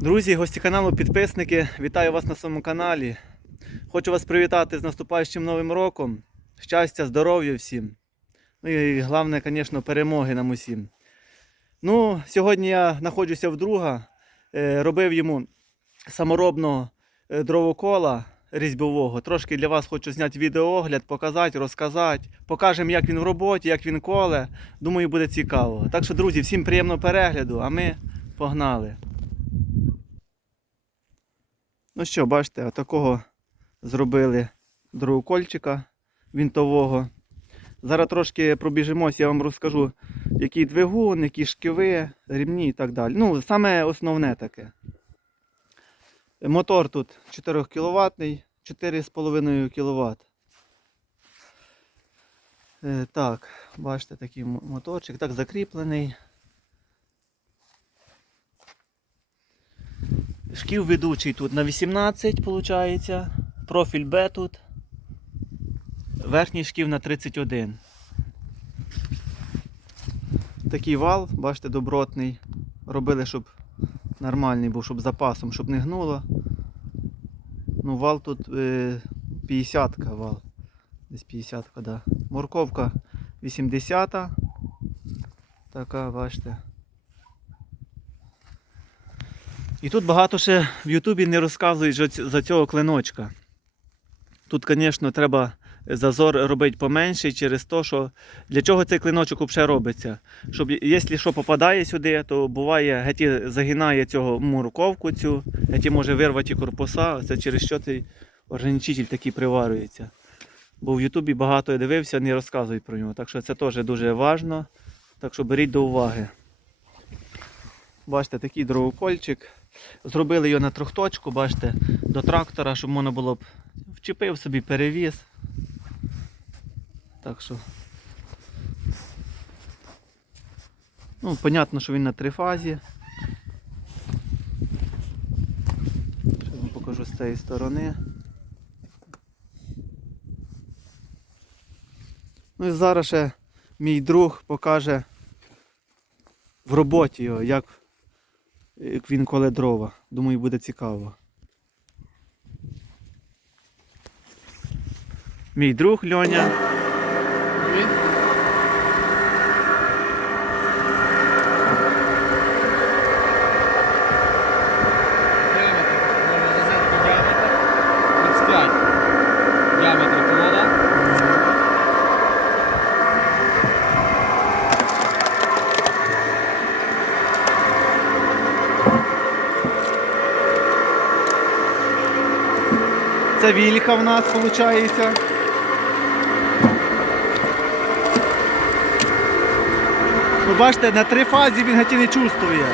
Друзі, гості каналу, підписники, вітаю вас на своєму каналі. Хочу вас привітати з наступаючим новим роком. Щастя, здоров'я всім. Ну і головне, звісно, перемоги нам усім. Ну, сьогодні я знаходжуся в друга. Е, Робив йому саморобного е, дровокола різьбового. Трошки для вас хочу зняти відеоогляд, показати, розказати. Покажемо, як він в роботі, як він коле. Думаю, буде цікаво. Так що, друзі, всім приємного перегляду, а ми погнали. Ну що, бачите, отакого зробили дровокольчика вінтового. Зараз трошки пробіжимось, я вам розкажу, який двигун, які шківи, рівні і так далі. Ну, саме основне таке. Мотор тут 4 кВт, 4,5 кВт. Так, бачите, такий моторчик, так закріплений. Шків ведучий тут на 18, виходить. Профіль Б тут. Верхній шків на 31. Такий вал, бачите, добротний. Робили, щоб нормальний був, щоб запасом, щоб не гнуло. Ну, вал тут е, 50 вал. Десь 50, да. Морковка 80. Така, бачите. І тут багато ще в Ютубі не розказують за цього клиночка. Тут, звісно, треба зазор робити поменший через те, що для чого цей клиночок взагалі робиться. Щоб, якщо що попадає сюди, то буває, геті загинає цього морковку цю, геті може вирвати корпуса, це через що цей ограничитель такий приварюється. Бо в Ютубі багато я дивився, не розказують про нього. Так що це теж дуже важливо. Так що беріть до уваги. Бачите, такий дровокольчик. Зробили його на трьохточку, бачите, до трактора, щоб можна було б вчепив собі перевіз. Так що. Ну, понятно, що він на трифазі. Зараз вам покажу з цієї сторони. Ну і зараз ще мій друг покаже в роботі його, як він коле дрова. Думаю, буде цікаво. Мій друг Льоня. Це вільха в нас виходить. Ви бачите, на три фазі він гатіни чувствує.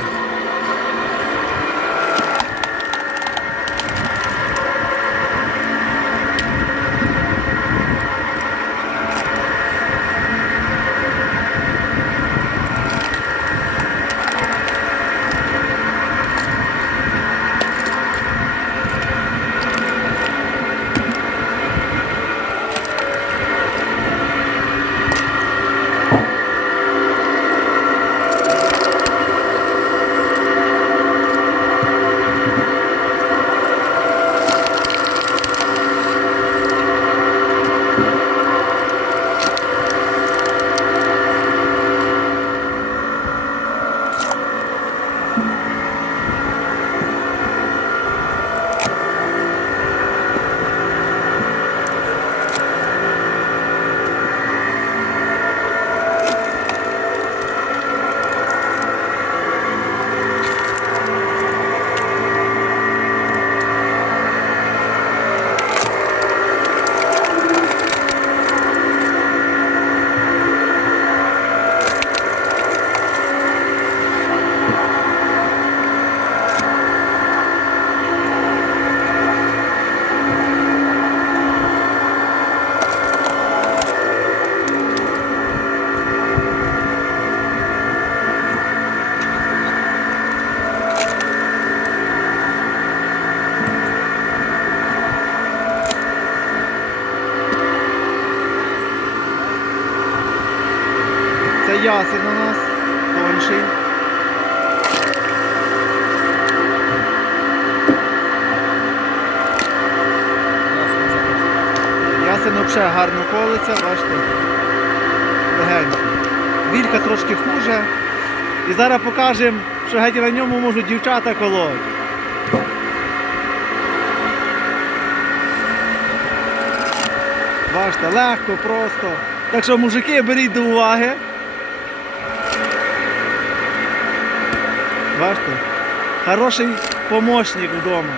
Ясен у нас тонший. Ясен взагалі гарно колиться, бачите, легенько. Вілька трошки хуже. І зараз покажемо, що геть на ньому можуть дівчата колоти. Бачите, легко, просто. Так що, мужики, беріть до уваги. Бачите? Хороший помощник вдома.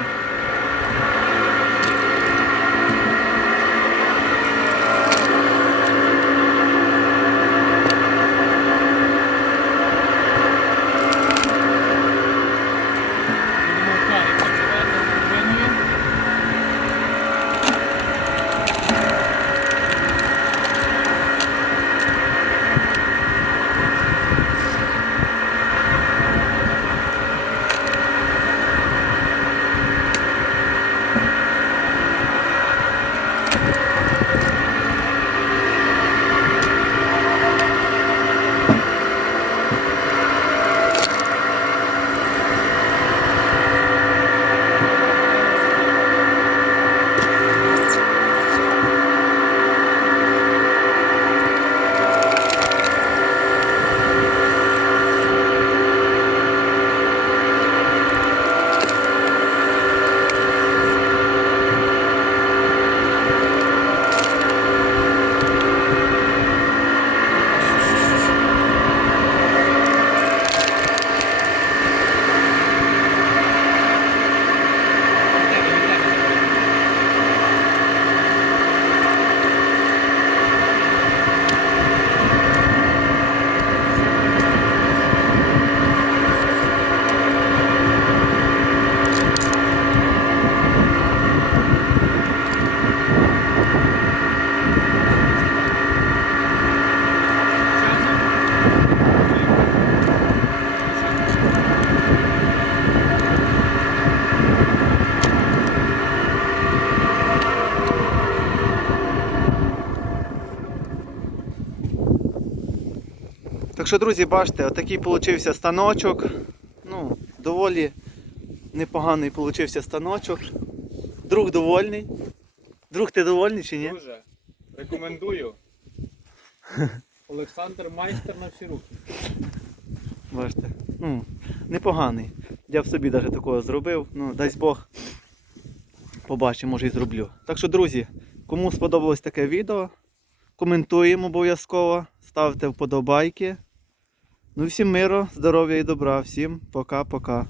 Так що, друзі, бачите, отакий получився станочок. Ну, доволі непоганий получився станочок. Друг довольний. Друг, ти довольний чи ні? Дуже. Рекомендую. Олександр майстер на всі руки. Бачите. Ну, непоганий. Я б собі навіть такого зробив. Ну, дасть Бог. Побачимо, може і зроблю. Так що, друзі, кому сподобалось таке відео, коментуємо обов'язково, ставте вподобайки. Ну, всім миру, здоров'я і добра. Всім пока-пока.